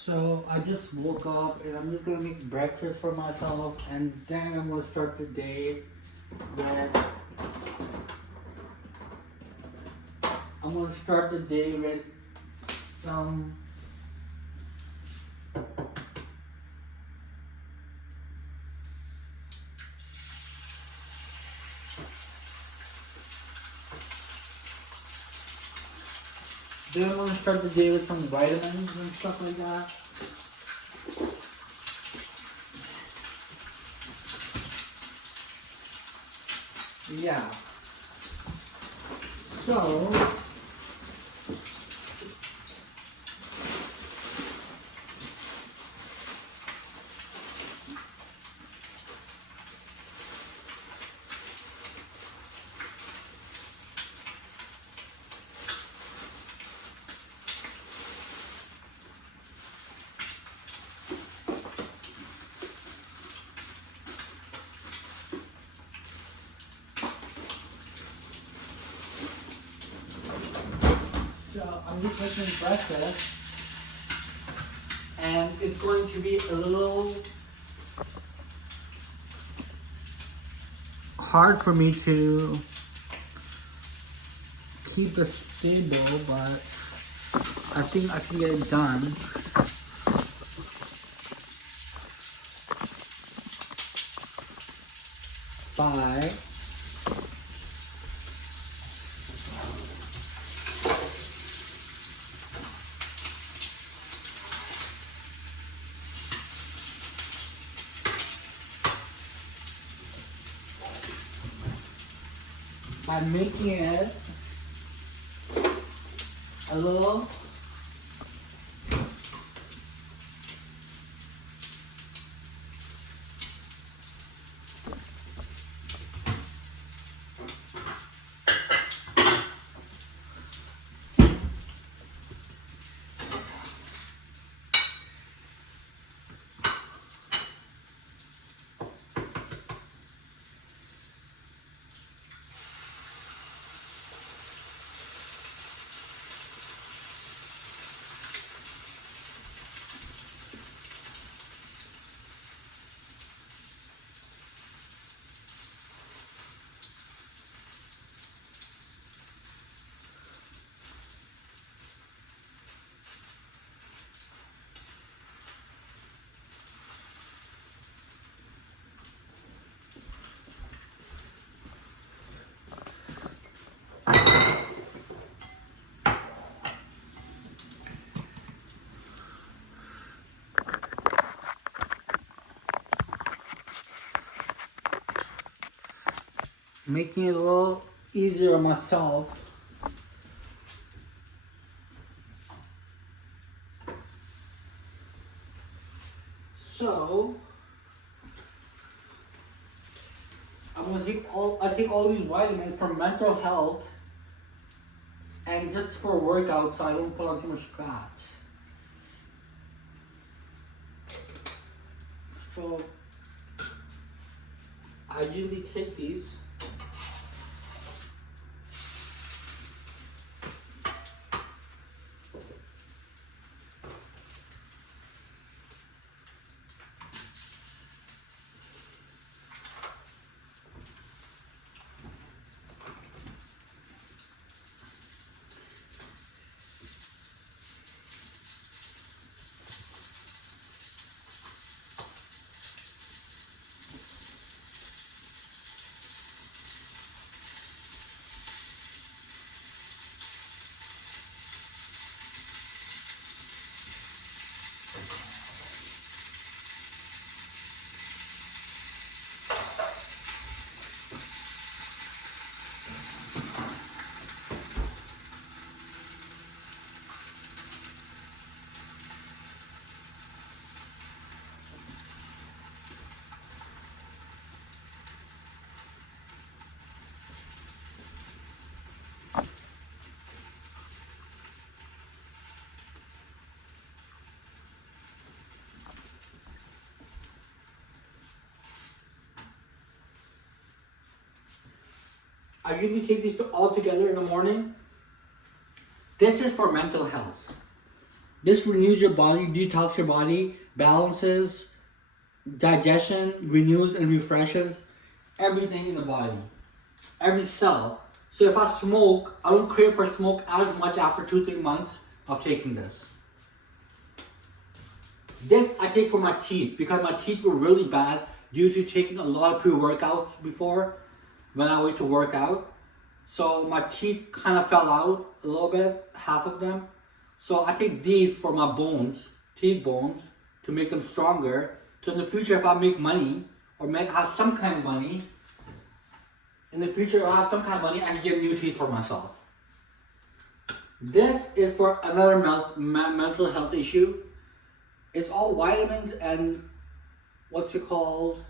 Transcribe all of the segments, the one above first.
So I just woke up and I'm just gonna make breakfast for myself and then I'm gonna start the day with some then I'm gonna start the day with some vitamins and stuff like that. Yeah. So I'm just making breakfast and it's going to be a little hard for me to keep it stable, but I think I can get it done. By making it a little making it a little easier on myself. So I take all these vitamins for mental health and just for workout so I don't put on too much fat. So I usually take these. I usually take these all together in the morning. This is for mental health. This renews your body, detox your body, balances digestion, renews and refreshes everything in the body, every cell. So if I smoke, I don't crave for smoke as much after 2-3 months of taking this. This I take for my teeth because my teeth were really bad due to taking a lot of pre-workouts before when I used to work out. So my teeth kind of fell out a little bit, half of them. So I take these for my bones, teeth bones, to make them stronger. So in the future, if I make money or have some kind of money, in the future, if I have some kind of money, I can get new teeth for myself. This is for another mental health issue. It's all vitamins and what's it called?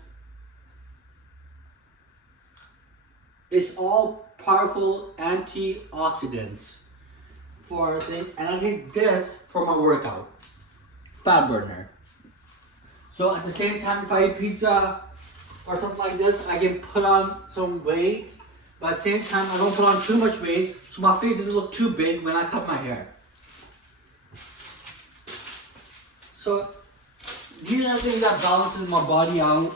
It's all powerful antioxidants for things. And I take this for my workout, fat burner. So at the same time, if I eat pizza or something like this, I can put on some weight. But at the same time, I don't put on too much weight, so my face doesn't look too big when I cut my hair. So these are the things that balances my body out.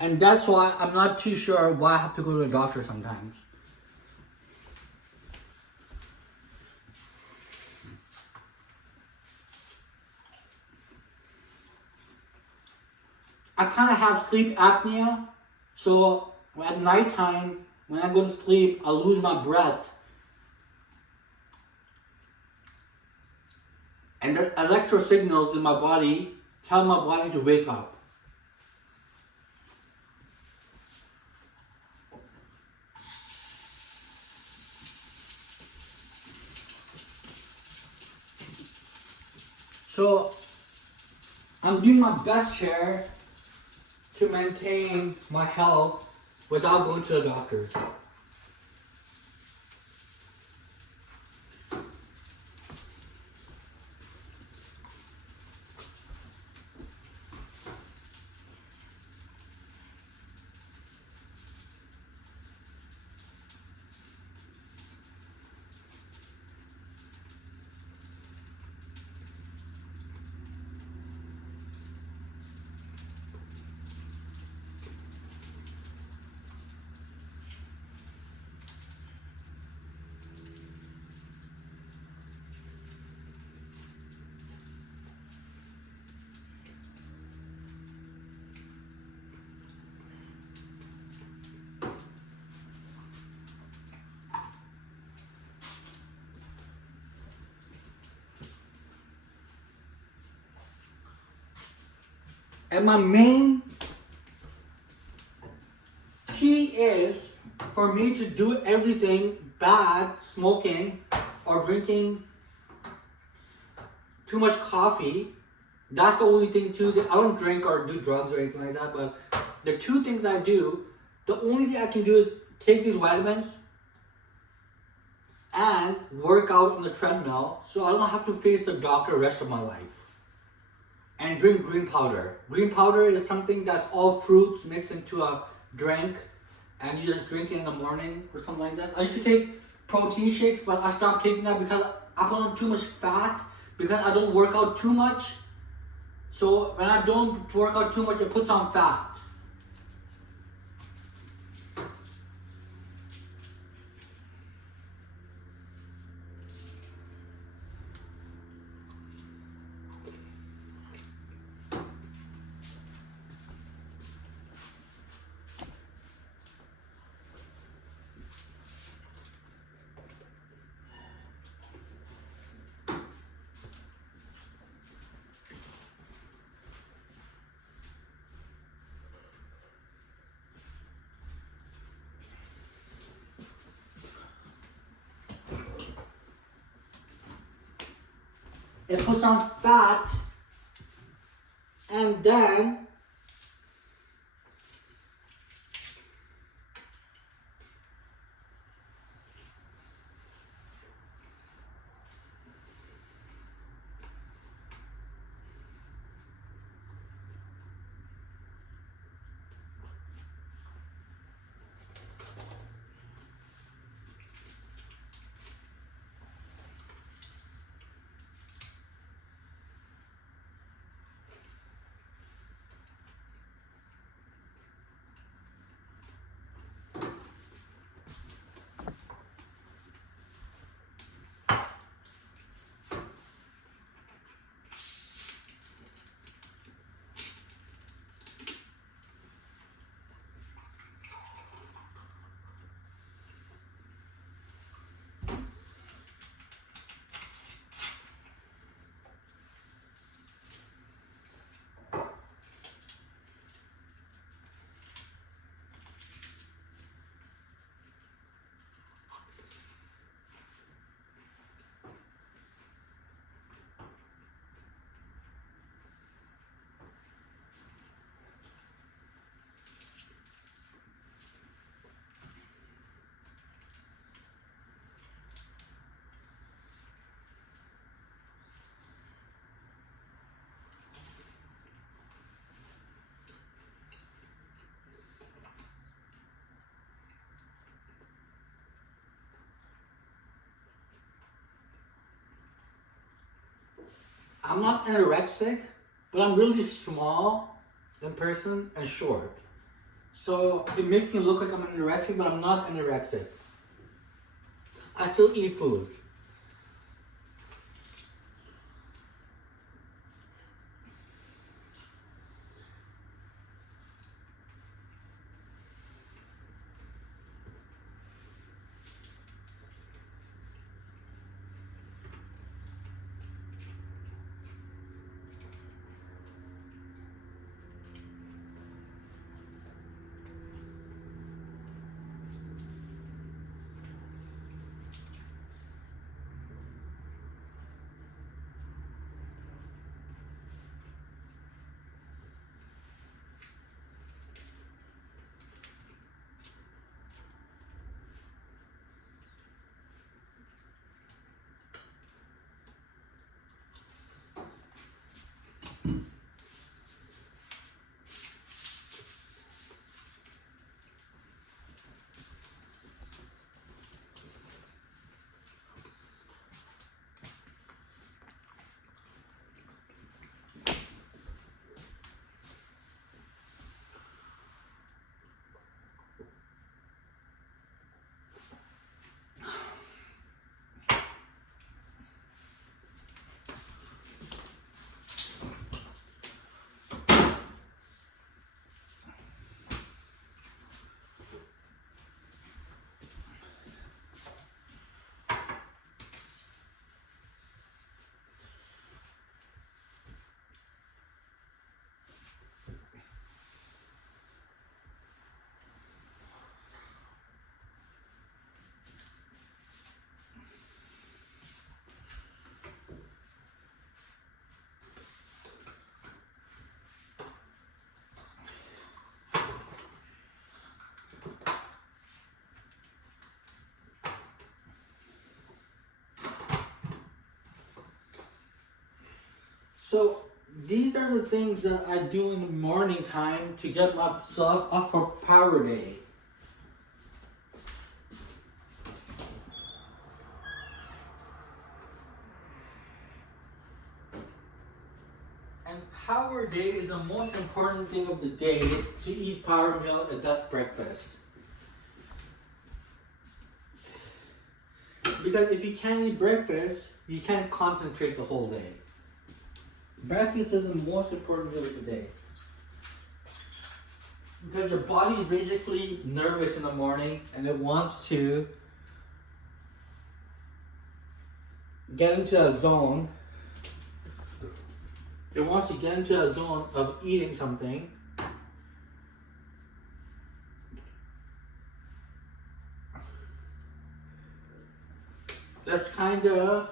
And that's why I'm not too sure why I have to go to the doctor sometimes. I kind of have sleep apnea, so at nighttime, when I go to sleep, I lose my breath. And the electro signals in my body tell my body to wake up. So I'm doing my best here to maintain my health without going to the doctors. And my main key is for me to do everything bad, smoking or drinking too much coffee. That's the only thing too. I don't drink or do drugs or anything like that, but the two things I do, the only thing I can do is take these vitamins and work out on the treadmill so I don't have to face the doctor the rest of my life. And drink green powder. Green powder is something that's all fruits mixed into a drink and you just drink it in the morning or something like that. I used to take protein shakes, but I stopped taking that because I put on too much fat because I don't work out too much. So when I don't work out too much, it puts on fat. It puts on fat, and then I'm not anorexic, but I'm really small in person and short. So it makes me look like I'm anorexic, but I'm not anorexic. I still eat food. So these are the things that I do in the morning time to get myself up for power day. And power day is the most important thing of the day to eat power meal and that's breakfast. Because if you can't eat breakfast, you can't concentrate the whole day. Breakfast is the most important meal of the day. Because your body is basically nervous in the morning and it wants to get into a zone. It wants to get into a zone of eating something. That's kind of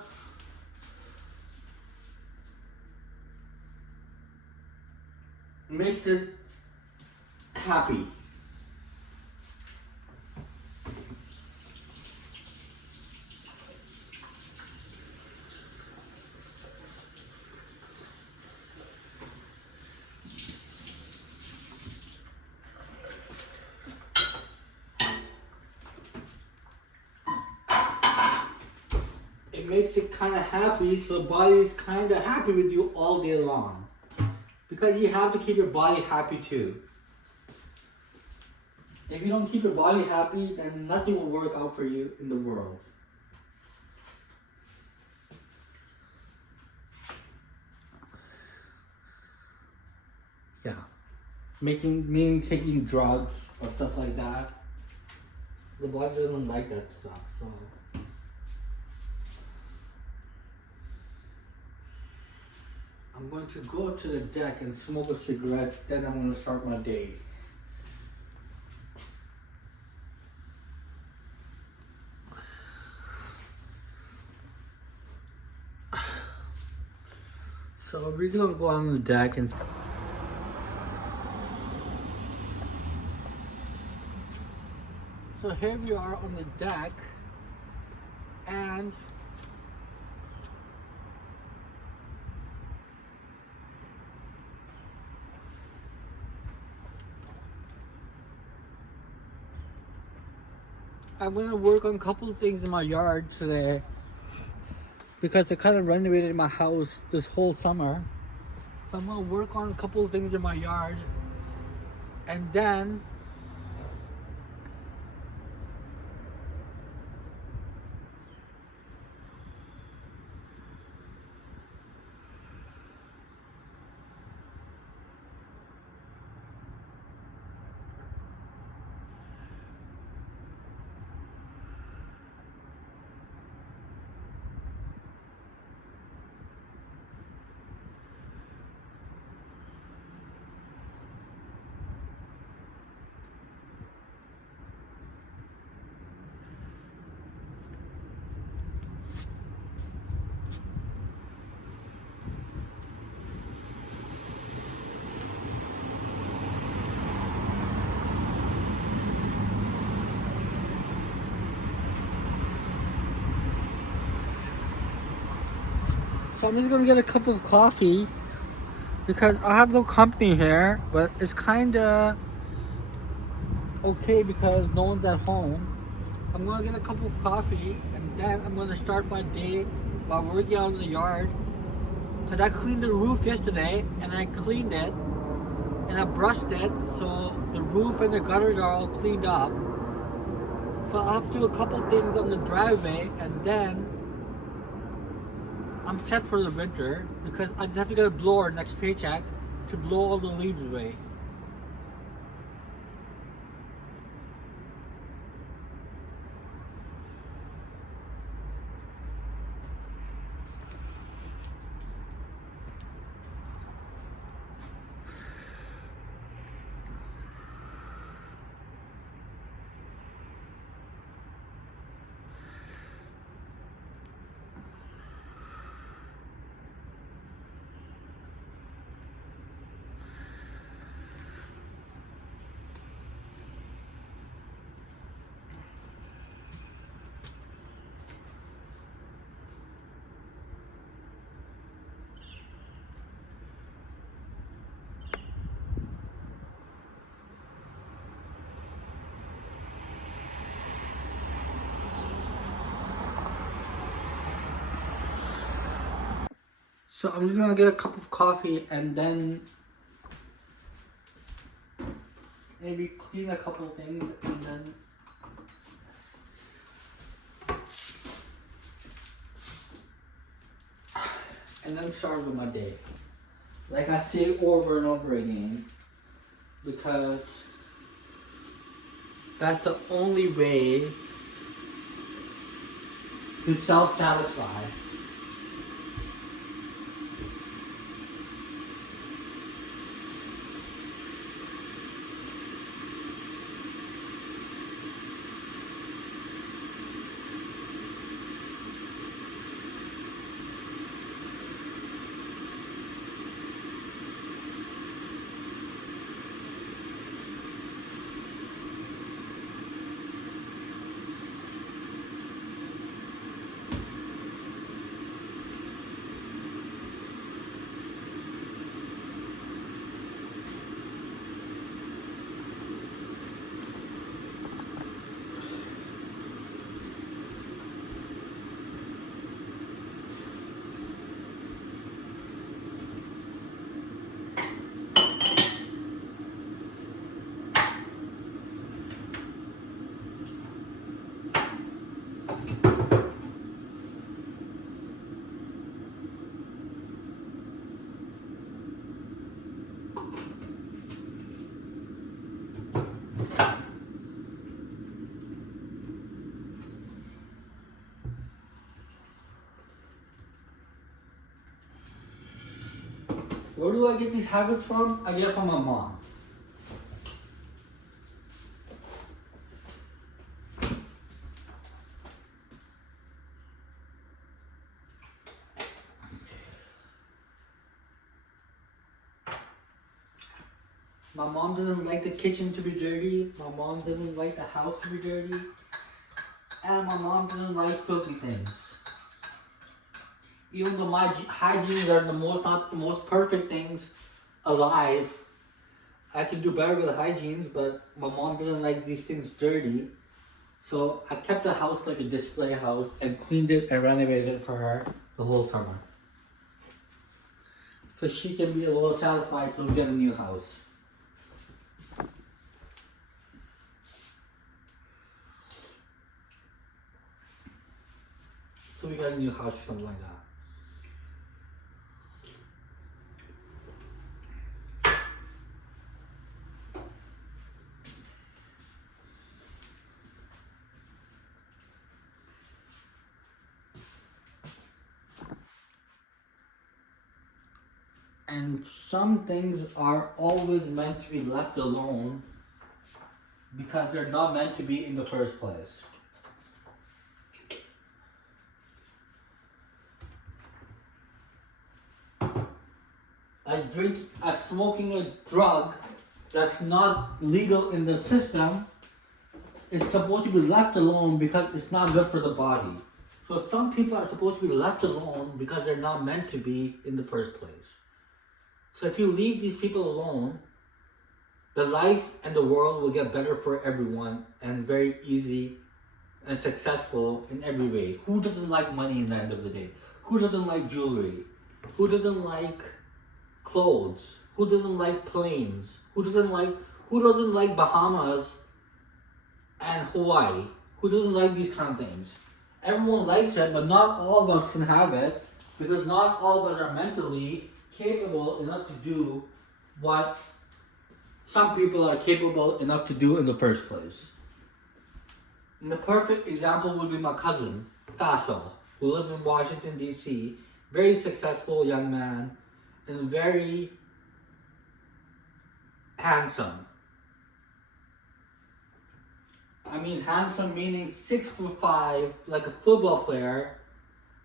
makes it happy. It makes it kind of happy, so the body is kind of happy with you all day long. Because you have to keep your body happy too. If you don't keep your body happy, then nothing will work out for you in the world. Yeah. Meaning taking drugs or stuff like that. The body doesn't like that stuff, so. I'm going to go to the deck and smoke a cigarette, then I'm going to start my day. So we're going to go on the deck and... So here we are on the deck, and I'm gonna work on a couple of things in my yard today. because I kind of renovated my house this whole summer. So I'm gonna work on a couple of things in my yard, and then so I'm just gonna get a cup of coffee because I have no company here, but it's kinda okay because no one's at home. I'm gonna get a cup of coffee and then I'm gonna start my day by working out in the yard. Cause I cleaned the roof yesterday and I cleaned it and I brushed it so the roof and the gutters are all cleaned up. So I'll have to do a couple things on the driveway and then I'm set for the winter because I just have to get a blower next paycheck to blow all the leaves away. So I'm just gonna get a cup of coffee and then maybe clean a couple of things and then start with my day. Like I say over and over again, because that's the only way to self-satisfy. Where do I get these habits from? I get it from my mom. My mom doesn't like the kitchen to be dirty. My mom doesn't like the house to be dirty. And my mom doesn't like filthy things. Even though my hygienes are not the most perfect things alive, I can do better with hygienes, but my mom doesn't like these things dirty. So I kept the house like a display house and cleaned it and renovated it for her. the whole summer. So she can be a little satisfied till we get a new house. So we got a new house or something like that. And some things are always meant to be left alone because they're not meant to be in the first place. Smoking a drug that's not legal in the system is supposed to be left alone because it's not good for the body. So some people are supposed to be left alone because they're not meant to be in the first place. So if you leave these people alone, the life and the world will get better for everyone and very easy and successful in every way. Who doesn't like money in the end of the day? Who doesn't like jewelry? Who doesn't like clothes? Who doesn't like planes? Who doesn't like Bahamas and Hawaii? Who doesn't like these kind of things? Everyone likes it, but not all of us can have it because not all of us are mentally capable enough to do what some people are capable enough to do in the first place. And the perfect example would be my cousin, Faisal, who lives in Washington, D.C., very successful young man and very handsome. I mean handsome meaning 6'5", like a football player,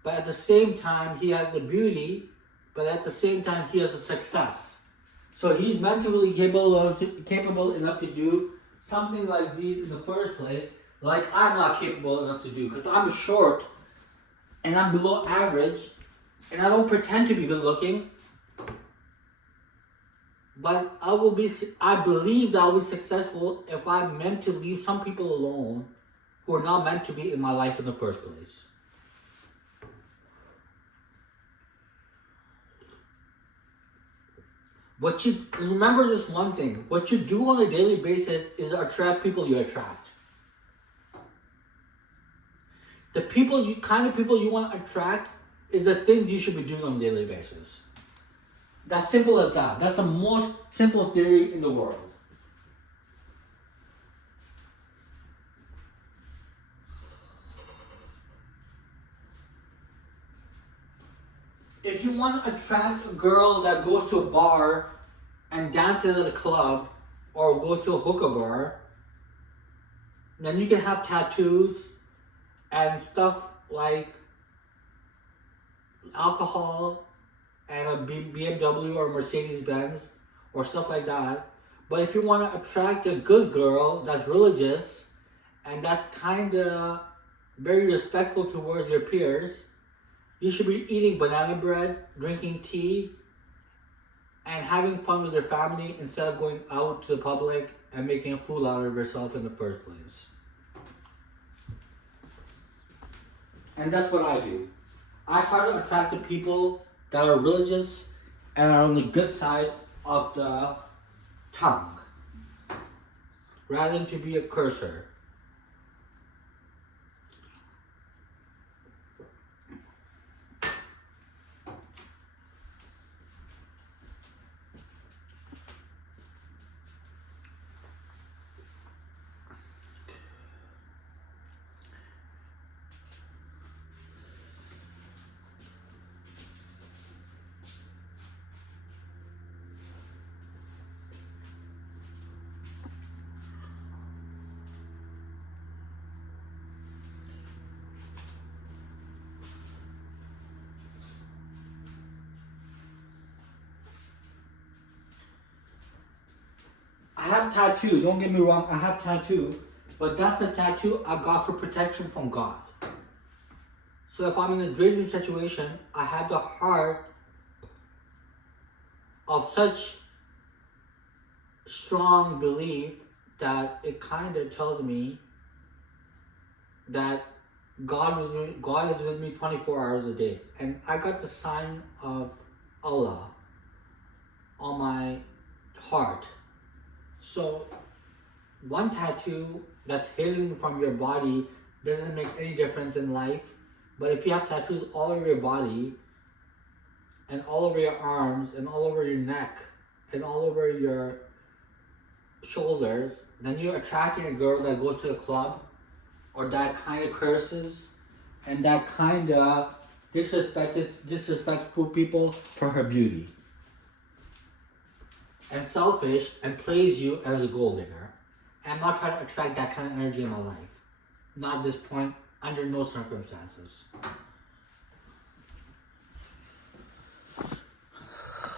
but at the same time he has the beauty, but at the same time he has a success. So he's mentally capable enough to do something like these in the first place, like I'm not capable enough to do, because I'm short and I'm below average and I don't pretend to be good looking. But I believe that I'll be successful if I'm meant to leave some people alone who are not meant to be in my life in the first place. Remember this one thing, what you do on a daily basis is attract people you attract. The kind of people you want to attract is the things you should be doing on a daily basis. That's simple as that. That's the most simple theory in the world. If you want to attract a girl that goes to a bar and dances at a club or goes to a hookah bar, then you can have tattoos and stuff like alcohol and a BMW or Mercedes Benz or stuff like that. But if you want to attract a good girl that's religious and that's kind of very respectful towards your peers, you should be eating banana bread, drinking tea, and having fun with your family instead of going out to the public and making a fool out of yourself in the first place. And that's what I do. I try to attract the people that are religious and are on the good side of the tongue, rather than to be a cursor. I have tattoo, don't get me wrong, I have tattoo, but that's a tattoo I got for protection from God. So if I'm in a crazy situation, I have the heart of such strong belief that it kind of tells me that God is with me 24 hours a day. And I got the sign of Allah on my heart. So one tattoo that's hidden from your body doesn't make any difference in life. But if you have tattoos all over your body and all over your arms and all over your neck and all over your shoulders, then you're attracting a girl that goes to the club or that kind of curses and that kind of disrespectful people for her beauty. And selfish and plays you as a gold digger. And I'm not trying to attract that kind of energy in my life. Not at this point, under no circumstances.